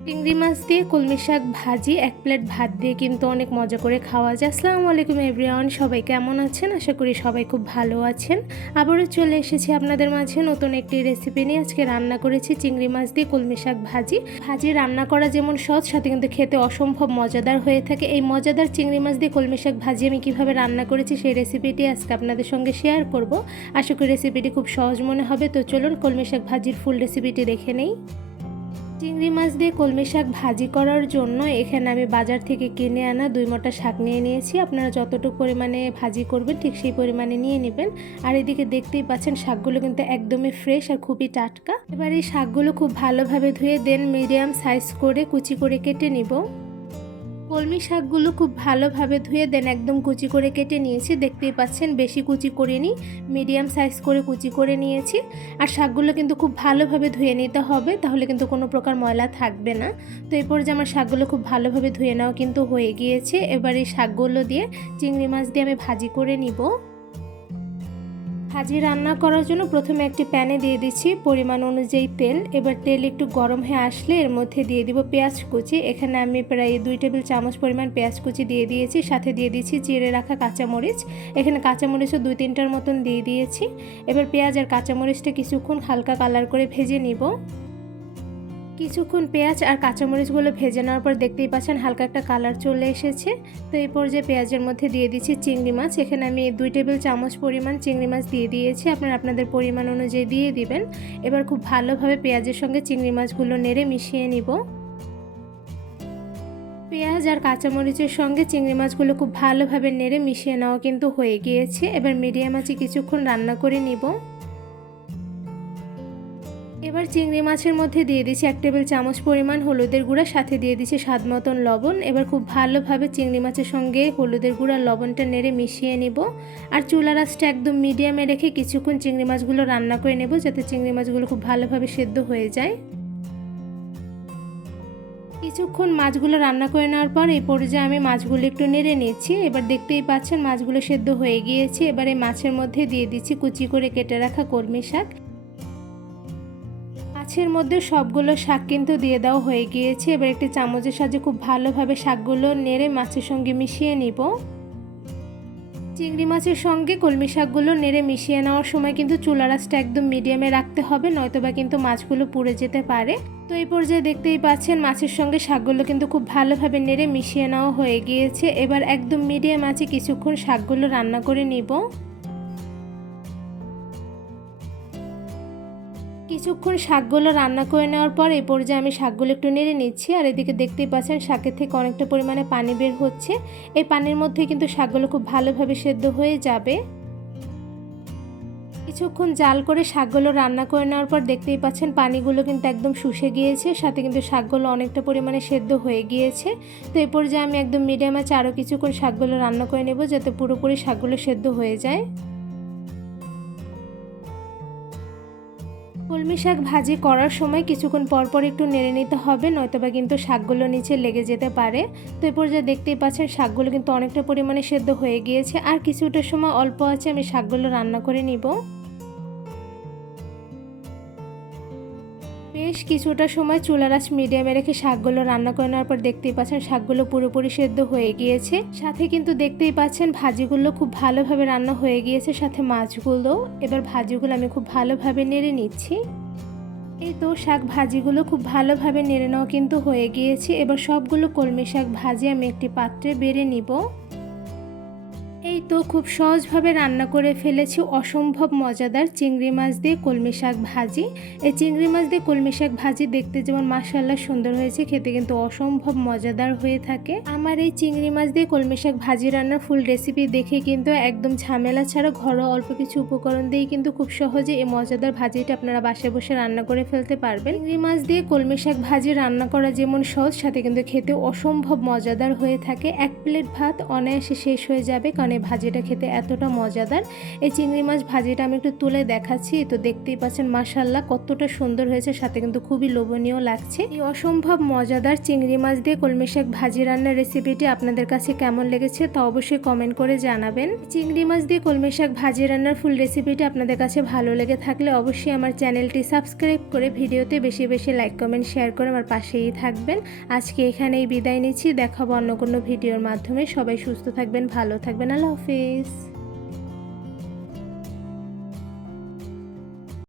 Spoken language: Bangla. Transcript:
চিংড়ি মাছ দিয়ে কলমি শাক ভাজি, এক প্লেট ভাত দিয়ে কিন্তু অনেক মজা করে খাওয়া যায়। আসসালামু আলাইকুম এভরিওয়ান, সবাই কেমন আছেন? আশা করি সবাই খুব ভালো আছেন। আবারও চলে এসেছি আপনাদের মাঝে নতুন একটি রেসিপি নিয়ে। আজকে রান্না করেছি চিংড়ি মাছ দিয়ে কলমি শাক ভাজি। ভাজি রান্না করা যেমন সহজ, সাথে কিন্তু খেতে অসম্ভব মজাদার হয়ে থাকে। এই মজাদার চিংড়ি মাছ দিয়ে কলমি শাক ভাজি আমি কিভাবে রান্না করেছি সেই রেসিপিটি আজকে আপনাদের সঙ্গে শেয়ার করব। আশা করি রেসিপিটি খুব সহজ মনে হবে। তো চলুন কলমি শাক ভাজির ফুল রেসিপিটি দেখে নেই। চিংড়ি মাছ দিয়ে কলমি শাক ভাজি করার জন্য এখানে আমি বাজার থেকে কিনে আনা 2 মোটা শাক নিয়ে নিয়েছি। আপনারা যতটুকু পরিমাণে ভাজি করবেন ঠিক সেই পরিমাণে নিয়ে নেবেন। আর এদিকে দেখতেই পাচ্ছেন শাকগুলো কিন্তু একদমই ফ্রেশ আর খুবই টাটকা। এবার এই শাকগুলো খুব ভালোভাবে ধুয়ে দেন মিডিয়াম সাইজ করে কুচি করে কেটে নিব। কলমি শাকগুলো খুব ভালোভাবে ধুয়ে দেন একদম কুচি করে কেটে নিয়েছি। দেখতেই পাচ্ছেন বেশি কুচি করিনি, মিডিয়াম সাইজ করে কুচি করে নিয়েছি। আর শাকগুলো কিন্তু খুব ভালোভাবে ধুয়ে নিতে হবে, তাহলে কিন্তু কোনো প্রকার ময়লা থাকবে না। তো এরপর যে আমার শাকগুলো খুব ভালোভাবে ধুয়ে নেওয়া কিন্তু হয়ে গিয়েছে। এবার এই শাকগুলো দিয়ে চিংড়ি মাছ দিয়ে আমি ভাজি করে নিব। ভাজি রান্না করার জন্য প্রথমে একটি প্যানে দিয়ে দিচ্ছি পরিমাণ অনুযায়ী তেল। এবার তেল একটু গরম হয়ে আসলে এর মধ্যে দিয়ে দিব পেঁয়াজ কুচি। এখানে আমি প্রায় 2 টেবিল চামচ পরিমাণ পেঁয়াজ কুচি দিয়ে দিয়েছি। সাথে দিয়ে দিচ্ছি চিড়ে রাখা কাঁচামরিচ। এখানে কাঁচামরিচও 2-3টার মতন দিয়ে দিয়েছি। এবার পেঁয়াজ আর কাঁচামরিচটা কিছুক্ষণ হালকা কালার করে ভেজে নিব। কিছুক্ষণ পেঁয়াজ আর কাঁচামরিচগুলো ভেজে নেওয়ার পর দেখতেই পাচ্ছেন হালকা একটা কালার চলে এসেছে। তো এই পর্যায়ে পেঁয়াজের মধ্যে দিয়ে দিচ্ছি চিংড়ি মাছ। এখানে আমি 2 টেবিল চামচ পরিমাণ চিংড়ি মাছ দিয়ে দিয়েছি। আপনারা আপনাদের পরিমাণ অনুযায়ী দিয়ে দিবেন। এবার খুব ভালোভাবে পেঁয়াজের সঙ্গে চিংড়ি মাছগুলো নেড়ে মিশিয়ে নিব। পেঁয়াজ আর কাঁচামরিচের সঙ্গে চিংড়ি মাছগুলো খুব ভালোভাবে নেড়ে মিশিয়ে নেওয়া কিন্তু হয়ে গিয়েছে। এবার মিডিয়াম আঁচে কিছুক্ষণ রান্না করে নিব। এবার চিংড়ি মাছের মধ্যে দিয়ে দিচ্ছি 1 টেবিল চামচ পরিমাণ হলুদের গুঁড়া, সাথে দিয়ে দিচ্ছি স্বাদ মতন লবণ। এবার খুব ভালোভাবে চিংড়ি মাছের সঙ্গে হলুদের গুঁড়া লবণটা নেড়ে মিশিয়ে নিব। আর চুলার আঁচটা একদম মিডিয়ামে রেখে কিছুক্ষণ চিংড়ি মাছগুলো রান্না করে নেব, যাতে চিংড়ি মাছগুলো খুব ভালোভাবে সেদ্ধ হয়ে যায়। কিছুক্ষণ মাছগুলো রান্না করে নেওয়ার পর এই পর্যায়ে আমি মাছগুলো একটু নেড়ে নিচ্ছি। এবার দেখতেই পাচ্ছেন মাছগুলো সেদ্ধ হয়ে গিয়েছে। এবার এই মাছের মধ্যে দিয়ে দিচ্ছি কুচি করে কেটে রাখা কলমি শাক। মাছের মধ্যে সবগুলো শাক কিন্তু দিয়ে দেওয়া হয়ে গিয়েছে। এবার একটি চামচের সাহায্যে খুব ভালোভাবে শাকগুলো নেড়ে মাছের সঙ্গে মিশিয়ে নিব। চিংড়ি মাছের সঙ্গে কলমি শাকগুলো নেড়ে মিশিয়ে নেওয়ার সময় কিন্তু চুলার আঁচটা একদম মিডিয়ামে রাখতে হবে, নয়তোবা কিন্তু মাছগুলো পুড়ে যেতে পারে। তো এই পর্যায়ে দেখতেই পাচ্ছেন মাছের সঙ্গে শাকগুলো কিন্তু খুব ভালোভাবে নেড়ে মিশিয়ে নেওয়া হয়ে গিয়েছে। এবার একদম মিডিয়াম আঁচে কিছুক্ষণ শাকগুলো রান্না করে নিব। কিছুক্ষণ শাকগুলো রান্না করে নেওয়ার পর এই পর্যায়ে আমি শাকগুলো একটু নেড়ে নিচ্ছি। আর এদিকে দেখতেই পাচ্ছেন শাকের থেকে অনেকটা পরিমাণে পানি বের হচ্ছে। এই পানির মধ্যে কিন্তু শাকগুলো খুব ভালোভাবে সেদ্ধ হয়ে যাবে। কিছুক্ষণ জাল করে শাকগুলো রান্না করে নেওয়ার পর দেখতেই পাচ্ছেন পানিগুলো কিন্তু একদম শুষে গিয়েছে, সাথে কিন্তু শাকগুলো অনেকটা পরিমাণে সেদ্ধ হয়ে গিয়েছে। তো এই পর্যায়ে আমি একদম মিডিয়াম আঁচে আরও কিছুক্ষণ শাকগুলো রান্না করে নেব, যাতে পুরোপুরি শাকগুলো সেদ্ধ হয়ে যায়। কলমি শাক ভাজি করার সময় কিছুক্ষণ পরপর একটু নেড়ে নিতে হবে, নয়তোবা কিন্তু শাকগুলো নিচে লেগে যেতে পারে। তো এই পর্যায়ে দেখতেই পাচ্ছেন শাকগুলো কিন্তু অনেকটা পরিমাণে সেদ্ধ হয়ে গিয়েছে। আর কিছুটা সময় অল্প আছে আমি শাকগুলো রান্না করে নিব। বেশ কিছুটা সময় চুলার আঁচ মিডিয়ামে রেখে শাকগুলো রান্না করে নেওয়ার পর দেখতেই পাচ্ছেন শাকগুলো পুরোপুরি সেদ্ধ হয়ে গিয়েছে। সাথে কিন্তু দেখতেই পাচ্ছেন ভাজিগুলো খুব ভালোভাবে রান্না হয়ে গিয়েছে, সাথে মাছগুলো। এবার ভাজিগুলো আমি খুব ভালোভাবে নেড়ে নিচ্ছি। এই তো শাক ভাজিগুলো খুব ভালোভাবে নেড়ে নেওয়া কিন্তু হয়ে গিয়েছে। এবার সবগুলো কলমি শাক ভাজি আমি একটি পাত্রে বেড়ে নিব। এই তো খুব সহজভাবে রান্না করে ফেলেছি অসম্ভব মজাদার চিংড়ি মাছ দিয়ে কলমি শাক ভাজি। এই চিংড়ি মাছ দিয়ে কলমি শাক ভাজি দেখতে যেমন মাশাআল্লাহ সুন্দর হয়েছে, খেতে কিন্তু অসম্ভব মজাদার হয়ে থাকে। আমার এই চিংড়ি মাছ দিয়ে কলমি শাক ভাজি রান্নার ফুল রেসিপি দেখে কিন্তু একদম ঝামেলা ছাড়া ঘরোয়া অল্প কিছু উপকরণ দিয়ে কিন্তু খুব সহজে এই মজাদার ভাজিটা আপনারা বাসায় বসে রান্না করে ফেলতে পারবেন। চিংড়ি মাছ দিয়ে কলমি শাক ভাজি রান্না করা যেমন সহজ, সাথে কিন্তু খেতে অসম্ভব মজাদার হয়ে থাকে। 1 প্লেট ভাত অনায়াসে শেষ হয়ে যাবে, কারণ মানে ভাজিটা খেতে এতটা মজাদার। এই চিংড়ি মাছ ভাজিটা আমি একটু তুলে দেখাচ্ছি, তো দেখতেই পাচ্ছেন মাশাআল্লাহ কতটা সুন্দর হয়েছে, সাথে কিন্তু খুবই লোভনীয় লাগছে। এই অসম্ভব মজাদার চিংড়ি মাছ দিয়ে কলমি শাক ভাজি রান্নার রেসিপিটি আপনাদের কাছে কেমন লেগেছে তা অবশ্যই কমেন্ট করে জানাবেন। চিংড়ি মাছ দিয়ে কলমি শাক ভাজি রান্নার ফুল রেসিপিটি আপনাদের কাছে ভালো লেগে থাকলে অবশ্যই আমার চ্যানেলটি সাবস্ক্রাইব করে ভিডিওতে বেশি বেশি লাইক কমেন্ট শেয়ার করে আমার পাশেই থাকবেন। আজকে এখানেই বিদায় নিচ্ছি, দেখাবো অন্য কোনো ভিডিওর মাধ্যমে। সবাই সুস্থ থাকবেন, ভালো থাকবেন, আল্লাহ হাফিজ।